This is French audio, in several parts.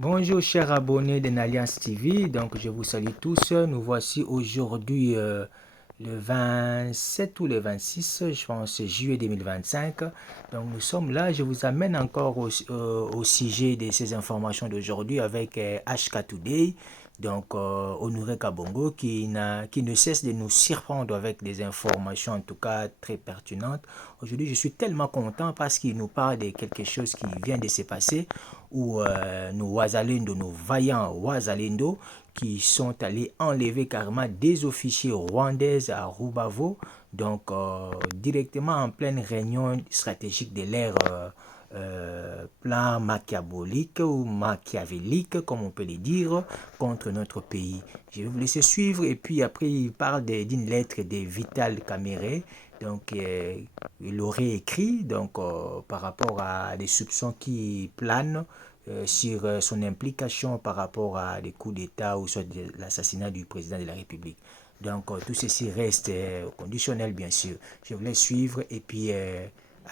Bonjour chers abonnés de Alliance TV, donc je vous salue tous. Nous voici aujourd'hui le 27 ou le 26, je pense, juillet 2025. Donc nous sommes là, je vous amène encore au sujet de ces informations d'aujourd'hui avec HK Today, donc Honoré Kabongo, qui ne cesse de nous surprendre avec des informations en tout cas très pertinentes. Aujourd'hui, je suis tellement content parce qu'il nous parle de quelque chose qui vient de se passer où nos Ouazalendo, nos vaillants Ouazalendo, qui sont allés enlever carrément des officiers rwandais à Rubavo, donc directement en pleine réunion stratégique de l'ère plan machiavélique ou machiavélique, comme on peut le dire, contre notre pays. Je vais vous laisser suivre et puis après il parle d'une lettre de Vital Caméré, donc il aurait écrit donc par rapport à des soupçons qui planent sur son implication par rapport à des coups d'État ou soit de l'assassinat du président de la République. Donc tout ceci reste conditionnel bien sûr. Je vous laisse suivre et puis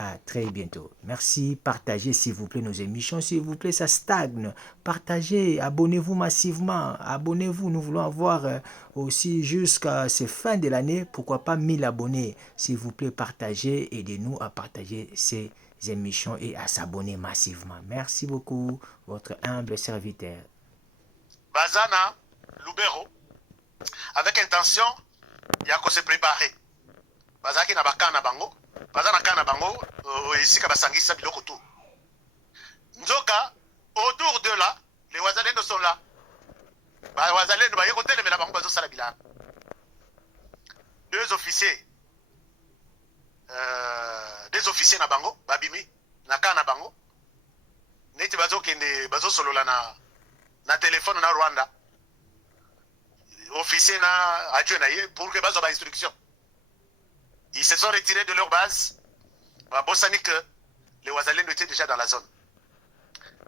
à très bientôt. Merci. Partagez s'il vous plaît nos émissions. S'il vous plaît, ça stagne. Partagez. Abonnez-vous massivement. Abonnez-vous. Nous voulons avoir aussi jusqu'à ces fins de l'année, pourquoi pas 1000 abonnés. S'il vous plaît, partagez. Aidez-nous à partager ces émissions et à s'abonner massivement. Merci beaucoup. Votre humble serviteur. Bazana, Lubero, avec intention, il y a qu'on se préparer. Bazaki na bakana bango, bazana kana bango, ici kabasangisa biloko tout. Nzoka, autour de là, les Ouazalendo sont là. Les Ouazalendo, bah, écoutez, les bango bazo salabila. Des officiers na bango, babimi, na kana bango. Neti bazo kende, bazo solo la na téléphone na Rwanda. Officier na adjoint na pour que bazo ba instruction. Ils se sont retirés de leur base. Bosani que les Ouazalendo étaient déjà dans la zone.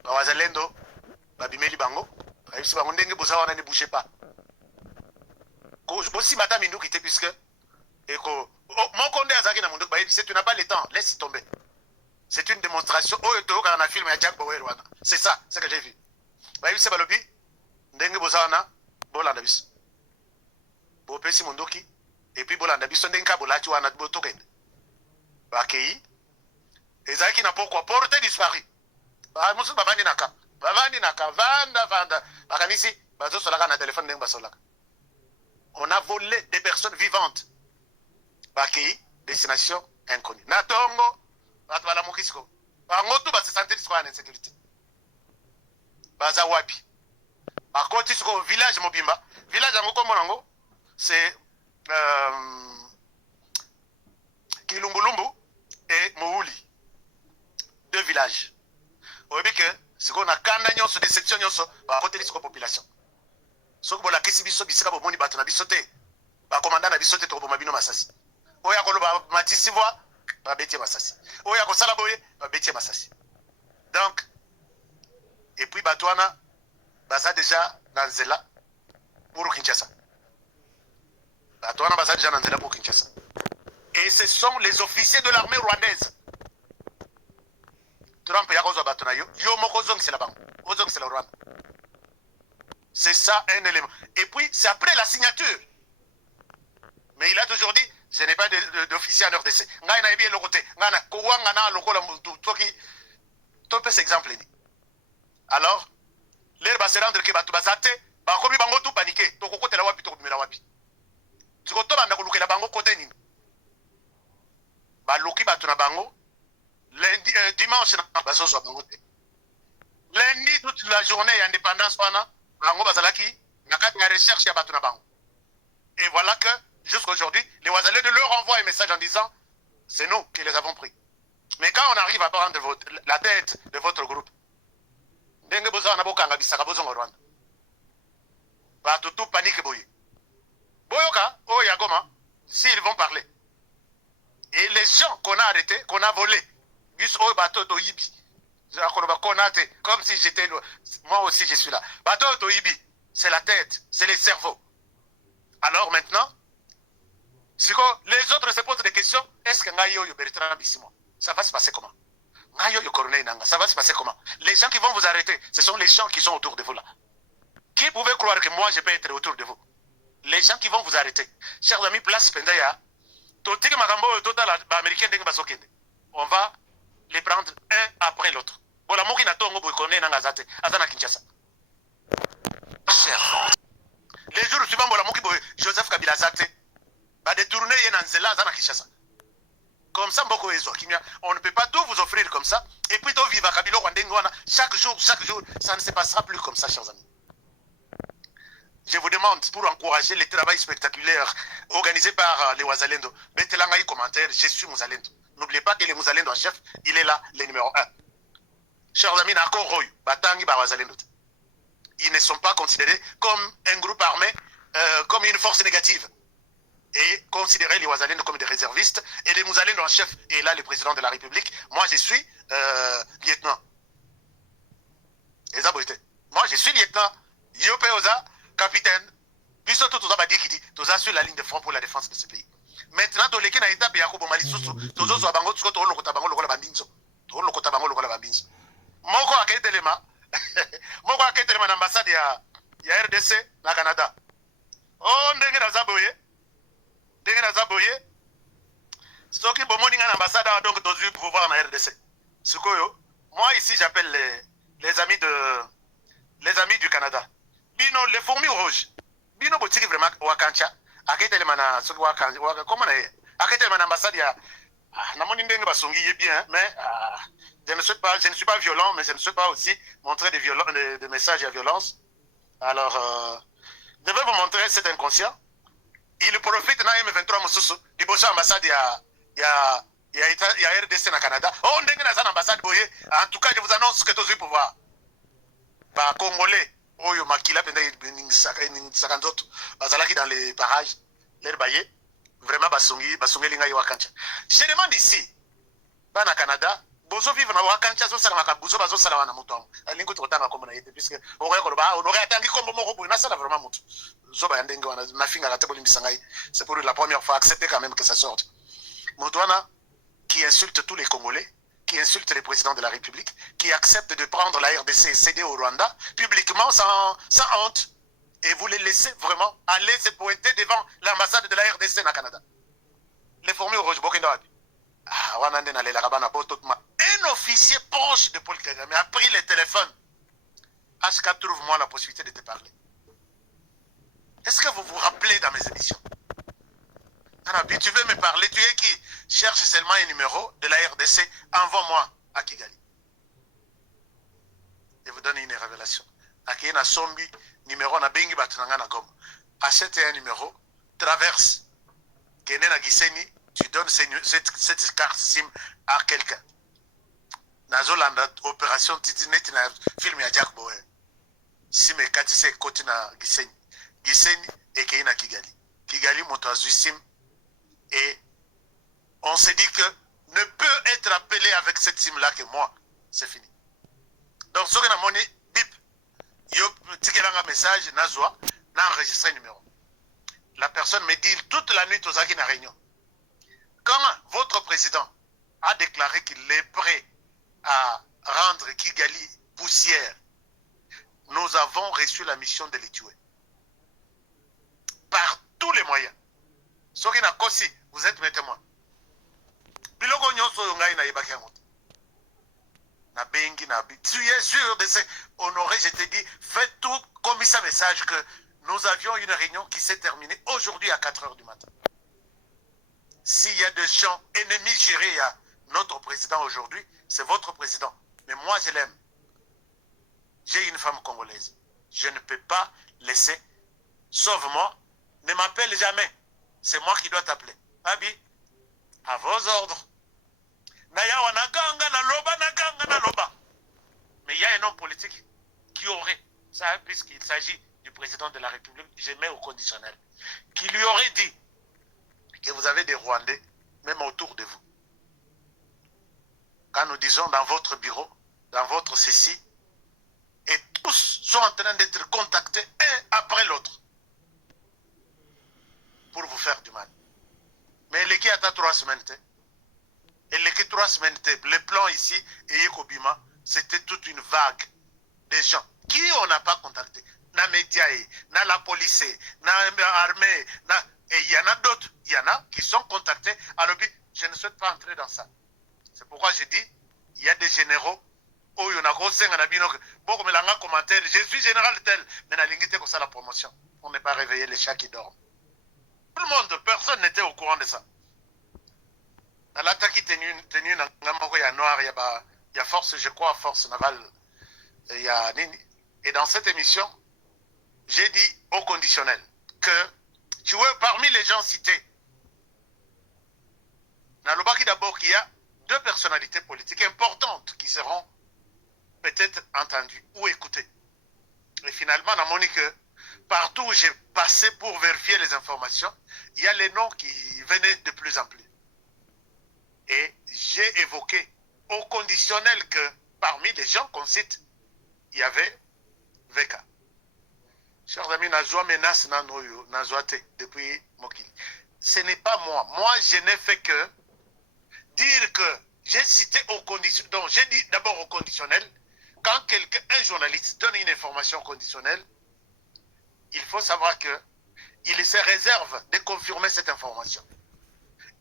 Les Ouazalendo, babimeli bango, si bango ndenge bozawana ne bougez pas. Aussi madame Indou qui était puisque mon condé azaki na mundu ba dit tu n'as pas le temps, laisse tomber. C'est une démonstration. Oh to kana film ya Jack Bauer wana. C'est ça, c'est ce que j'ai vu. Ba yebise balobi ndenge bozawana bolanda biso. Bo pesi mundoki et puis bolanda biso ndenge ka bolati wana botokende. Bakei ezaki na pourquoi porter disparu. Ba musu bavandi naka. Bavandi naka vanda bakanisi bazo solaka na téléphone ndenge basolaka. On a volé des personnes vivantes. Bakei destination inconnue. Natongo bato bala mokisiko. Bango tu ba se sentir en insécurité. Baza wapi. Bakoti siko village mobimba. Village yango komonango c'est Kilumbulumbu et Mouli. Deux villages. Vous voyez que ce qu'on a quand sur déception à côté de la population. Ce que la question biso bisika bomoni bato na bisote. Ba commandant na bisote to bomabino masasi. Oya ko ba matisi voix ba betie masasi. Oya ko sala boye ba betie masasi. Donc et puis batwana baza déjà dans Zela pour Kinshasa. Batwana baza déjà dans Zela pour Kinshasa. Et ce sont les officiers de l'armée rwandaise. Trump yakozo batona yo moko zong c'est la banque. Ozong c'est le Rwanda. C'est ça un élément. Et puis c'est après la signature. Mais il a toujours dit je n'ai pas d'officier en RDC. Ngai na ebi le côté. Ngana ko wanga na lokola mutu toki to pes exemple ni. Alors l'air va se rendre que batu bazate ba komi bango tout paniquer. To kokote la wapi to komela wapi. Tiko to banda ko lukela bango côté ni. Ba loki batu na bango lundi, dimanche, lundi, toute la journée, il y a indépendance. Bango bazalaki, na recherche ya batu na bango. Et voilà que, jusqu'aujourd'hui, les Ouazalais de leur envoient un message en disant c'est nous qui les avons pris. Mais quand on arrive à prendre la tête de votre groupe, ndenge boza na bokanga bisaka bozo Rwanda. Batu tout panique boye. Boyoka, oh Yagoma, s'ils vont parler. Et les gens qu'on a arrêtés, qu'on a volés, comme si j'étais moi aussi je suis là. Bateau Toyibi, c'est la tête, c'est les cerveaux. Alors maintenant, si les autres se posent des questions, est-ce que Ngayo Bertrand Bissimo, ça va se passer comment? Ça va se passer comment? Les gens qui vont vous arrêter, ce sont les gens qui sont autour de vous là. Qui pouvait croire que moi je peux être autour de vous? Les gens qui vont vous arrêter. Chers amis, place Pendaya, on va les prendre un après l'autre. Les jours suivants, Joseph Kabila Zate va détourner Yenanzela Zana Kinshasa. Comme ça, on ne peut pas tout vous offrir comme ça. Et puis, chaque jour, ça ne se passera plus comme ça, chers amis. Je vous demande, pour encourager le travail spectaculaire organisé par les Ouazalendo, mettez là un commentaire, je suis Mouzalendo. N'oubliez pas que le Mouzalendo en chef, il est là, le numéro 1. Chers amis, ils ne sont pas considérés comme un groupe armé, comme une force négative. Et considérer les Ouazalendo comme des réservistes et les Mouzalendo en chef. Et là, le président de la République, moi je suis lieutenant. Moi je suis lieutenant. Yopé Oza, capitaine. Puisque tout ça dit qui sur la ligne de front pour la défense de ce pays. Maintenant, dans l'équipe na étape Yakubo Malisusu, tous autres bango tout le kota bango lokola bambinzo. Tout le kota bango lokola bambinzo. Moko aketelema. Moko aketelema na ambassade ya RDC na Canada. Oh ndenge na zaboye. Ndenge na zaboye. Soki bomoni nga na ambassade donc tous les pouvoirs na RDC. Sikoyo, moi ici j'appelle les amis du Canada. Bino les fourmis rouges. Bino botiki vraiment wakancha. Aketelema na soki wakancha. Comment na ye? Aketelema na ambassade ya namoni ndenge basongi bien mais je ne suis pas violent, mais je ne suis pas aussi montrer des messages à violence. Alors, je vais vous montrer cet inconscient. Il profite de M23 Moussousou, du bosso ambassade, il y a RDC au Canada. Oh, on est dans l'ambassade, en tout cas, je vous annonce que tous les pouvoirs. Bah, Congolais, oh, yo makila penda sakanzoto, bazalaki dans les parages, l'air baillé, vraiment basongi linga yo wakancha. Je demande ici, bah, na Canada, bozo vivre na wakancha zo sala makabuzo bazo sala wana mutu amu. Alingo tokotanga comme na yete puisque okoya koloba on aurait attendu comme moko boy na sala vraiment mutu. Zo ba ndenge wana na finga la tebo limbisa ngai. C'est pour la première fois accepter quand même que ça sorte. Mutu wana qui insulte tous les Congolais, qui insulte les présidents de la République, qui accepte de prendre la RDC et céder au Rwanda publiquement sans honte. Et vous les laissez vraiment aller se pointer devant l'ambassade de la RDC na Canada. Les fourmis rouges Bokendoabi. Un officier proche de Paul Kagame a pris le téléphone. HK, trouve-moi la possibilité de te parler. Est-ce que vous vous rappelez dans mes émissions? Tu veux me parler? Tu es qui? Cherche seulement un numéro de la RDC. Envoie-moi à Kigali. Je vous donne une révélation. Akina Sombi, numéro na Bengi Batunangana Gom. Achète un numéro, traverse. Kenena Giseni. Tu donnes cette carte SIM à quelqu'un. Nazolanda opération Titinet na film ya Jack Bower. SIM et Katise côté na Giseni. Giseni et Keina Kigali. Kigali montazui SIM et on s'est dit que ne peut être appelé avec cette SIM là que moi. C'est fini. Donc ce que na monnaie bip yo tikelanga message nazwa na enregistrer numéro. La personne me dit toute la nuit aux Aki na réunion. Quand votre président a déclaré qu'il est prêt à rendre Kigali poussière, nous avons reçu la mission de les tuer. Par tous les moyens. Soki na kosi, vous êtes mes témoins. Biloko nyonso yongai na yebaki yango. Na bengi na bi. Tu es sûr de se honorer, je te dis, fais tout comme ça message que nous avions une réunion qui s'est terminée aujourd'hui à 4 h du matin. S'il y a des gens ennemis gérés à notre président aujourd'hui, c'est votre président. Mais moi, je l'aime. J'ai une femme congolaise. Je ne peux pas laisser. Sauve-moi. Ne m'appelle jamais. C'est moi qui dois t'appeler. Abi, à vos ordres. Naya naganga na loba. Mais il y a un homme politique qui aurait, ça puisqu'il s'agit du président de la République, je mets au conditionnel, qui lui aurait dit que vous avez des Rwandais, même autour de vous. Quand nous disons dans votre bureau, dans votre ceci, et tous sont en train d'être contactés un après l'autre pour vous faire du mal. Mais les qui attendent 3 semaines, Et les 3 semaines, les plans ici, et Yekobima, c'était toute une vague de gens qui on n'a pas contacté. Na médias, na la police, na armée, et il y en a d'autres, il y en a qui sont contactés. Alors, je ne souhaite pas entrer dans ça. C'est pourquoi je dis, il y a des généraux. Oh, il y en a gros 5 beaucoup de commentaires. Je suis général tel, mais la ligne comme ça la promotion. On n'est pas réveillé les chats qui dorment. Tout le monde, personne n'était au courant de ça. Dans l'attaque qui tenue il y a noir, il y a force, je crois, force navale. Et dans cette émission, j'ai dit au conditionnel que tu vois, parmi les gens cités, Nalobaki d'abord qu'il y a 2 personnalités politiques importantes qui seront peut-être entendues ou écoutées. Et finalement, on a montré que partout où j'ai passé pour vérifier les informations, il y a les noms qui venaient de plus en plus. Et j'ai évoqué au conditionnel que parmi les gens qu'on cite, il y avait VK. Chers amis, Nazwa menace Nazwate depuis Mokili. Ce n'est pas moi. Moi, je n'ai fait que dire que j'ai cité au conditionnel. Donc, j'ai dit d'abord au conditionnel. Quand un journaliste donne une information conditionnelle, il faut savoir qu'il se réserve de confirmer cette information.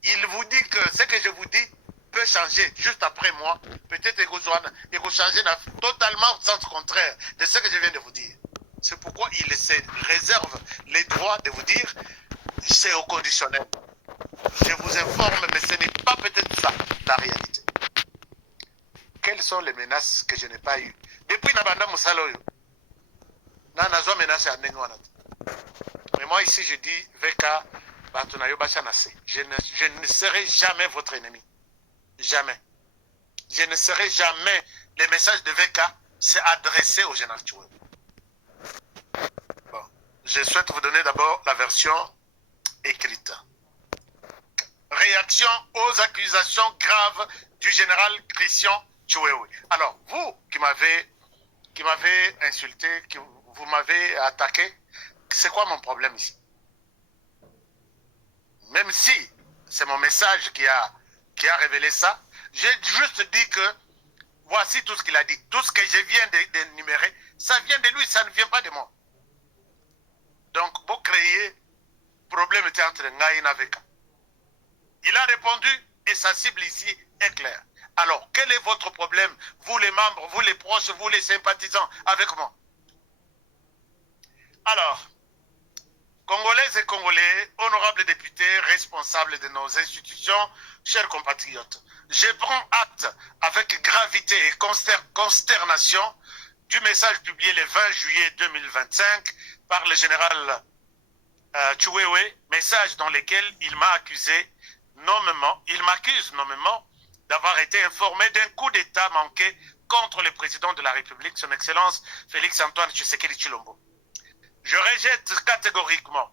Il vous dit que ce que je vous dis peut changer juste après moi. Peut-être qu'il va changer totalement au sens contraire de ce que je viens de vous dire. C'est pourquoi il se réserve les droits de vous dire c'est au conditionnel. Je vous informe, mais ce n'est pas peut-être ça la réalité. Quelles sont les menaces que je n'ai pas eues? Depuis Nabanda Moussaloyo, Nanazo menace à Nenouanat. Mais moi ici je dis VK Batunayo Bachanase. Je ne serai jamais votre ennemi. Jamais. Je ne serai jamais. Les messages de VK, c'est adressé au général Choué. Bon. Je souhaite vous donner d'abord la version écrite. Réaction aux accusations graves du général Christian Chouéoui. Alors, vous qui m'avez insulté, vous m'avez attaqué, c'est quoi mon problème ici? Même si c'est mon message qui a révélé ça, j'ai juste dit que voici tout ce qu'il a dit. Tout ce que je viens d'énumérer, ça vient de lui, ça ne vient pas de moi. Donc, vous créez problème était entre Ngaï et Naveka. Il a répondu et sa cible ici est claire. Alors, quel est votre problème, vous les membres, vous les proches, vous les sympathisants, avec moi? Alors, Congolaises et Congolais, honorables députés, responsables de nos institutions, chers compatriotes, je prends acte avec gravité et consternation du message publié le 20 juillet 2025 par le général Chouéoui, message dans lequel il m'accuse nommément d'avoir été informé d'un coup d'État manqué contre le président de la République, son Excellence Félix-Antoine Tshisekedi Tshilombo. Je rejette catégoriquement,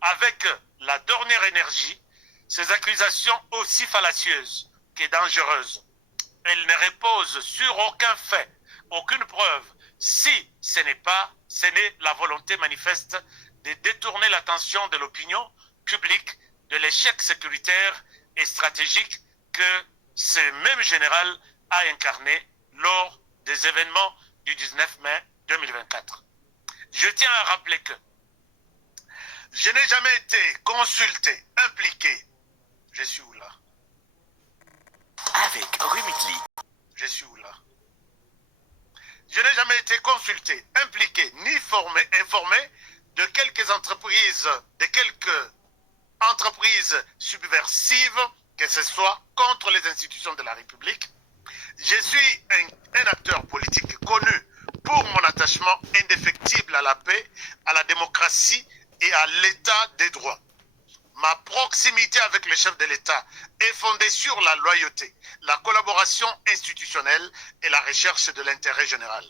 avec la dernière énergie, ces accusations aussi fallacieuses que dangereuses. Elles ne reposent sur aucun fait, aucune preuve, si ce n'est la volonté manifeste de détourner l'attention de l'opinion publique de l'échec sécuritaire et stratégique que ce même général a incarné lors des événements du 19 mai 2024. Je tiens à rappeler que je n'ai jamais été consulté, impliqué. Je suis où là? Avec Rumitli. Je suis où là? Je n'ai jamais été consulté, impliqué, ni informé de quelques entreprises subversives, que ce soit contre les institutions de la République. Je suis un acteur politique connu pour mon attachement indéfectible à la paix, à la démocratie et à l'état des droits. Ma proximité avec le chef de l'État est fondée sur la loyauté, la collaboration institutionnelle et la recherche de l'intérêt général.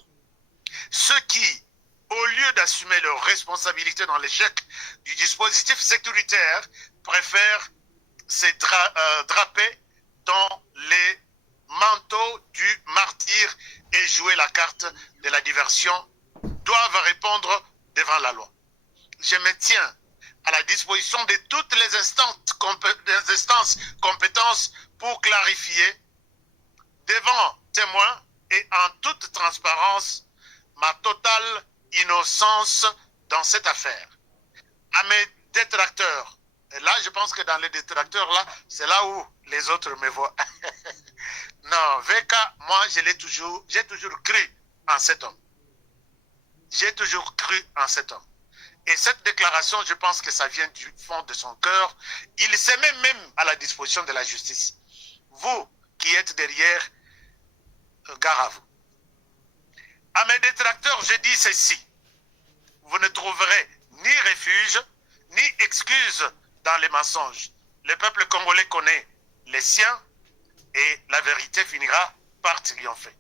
Ceux qui, au lieu d'assumer leurs responsabilités dans l'échec du dispositif sécuritaire, préfèrent se draper dans les manteaux du martyr et jouer la carte de la diversion, doivent répondre devant la loi. Je me tiens à la disposition de toutes les instances des instances compétences pour clarifier devant témoins et en toute transparence ma totale innocence dans cette affaire. À mes détracteurs, et là je pense que dans les détracteurs là, c'est là où les autres me voient. Non, VK, moi j'ai toujours cru en cet homme. J'ai toujours cru en cet homme. Et cette déclaration, je pense que ça vient du fond de son cœur. Il se met même à la disposition de la justice. Vous qui êtes derrière, gare à vous. À mes détracteurs, je dis ceci. Vous ne trouverez ni refuge, ni excuse dans les mensonges. Le peuple congolais connaît les siens et la vérité finira par triompher.